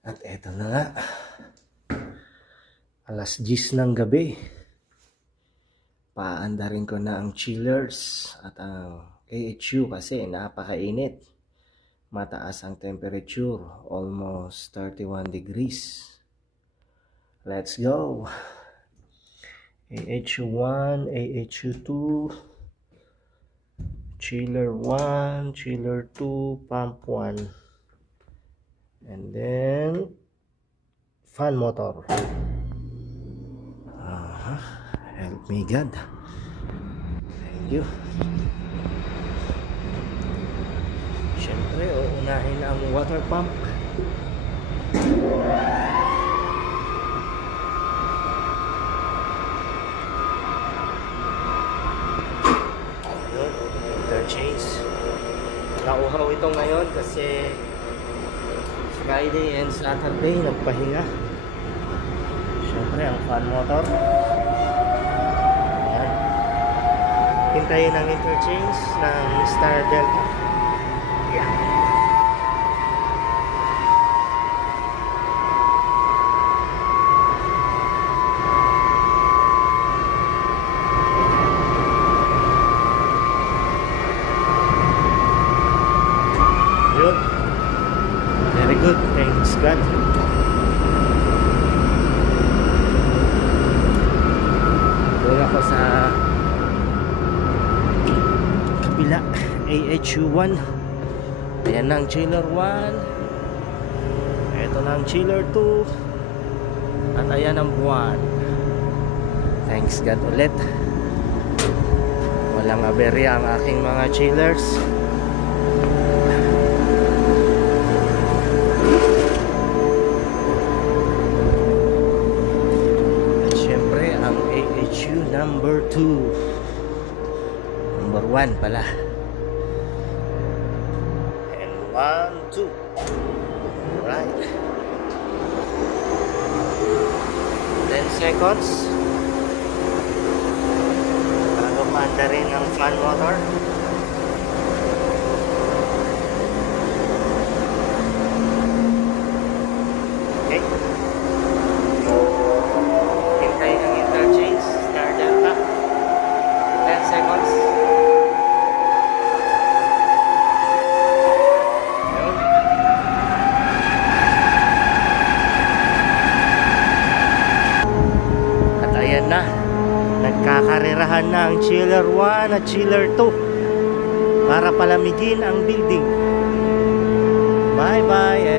At eto na nga, alas 10 ng gabi. Paandarin ko na ang chillers at ang AHU kasi napakainit. Mataas ang temperature, almost 31 degrees. Let's go! AHU1, AHU2, chiller 1, chiller 2, pump 1. And then fan motor. Help me God. Thank you. Siyempre, uunahin ang water pump. Ayun, interchange. Nauhaw ito ngayon kasi Friday and Saturday nagpahinga. Siyempre ang fan motor. Ayan. Hintayin ang interchange ng Star Delta. Yeah. Yun. Very good. Thanks God. Doon ako sa kabila. AHU1. Ayan na ang chiller 1. Ito na ang chiller 2. At ayan ang 1. Thanks God ulit. Walang aberya ang aking mga chillers. Number 2. Number 1 pala. And 1, 2. Alright. 10 seconds. Bago panda rin ang fan motor. Okay. Hintay ang interchange. Star Delta. 10 seconds. Ayun. At ayan na. Nagkakarerahan na ang chiller 1 at chiller 2 para palamigin ang building. Bye bye.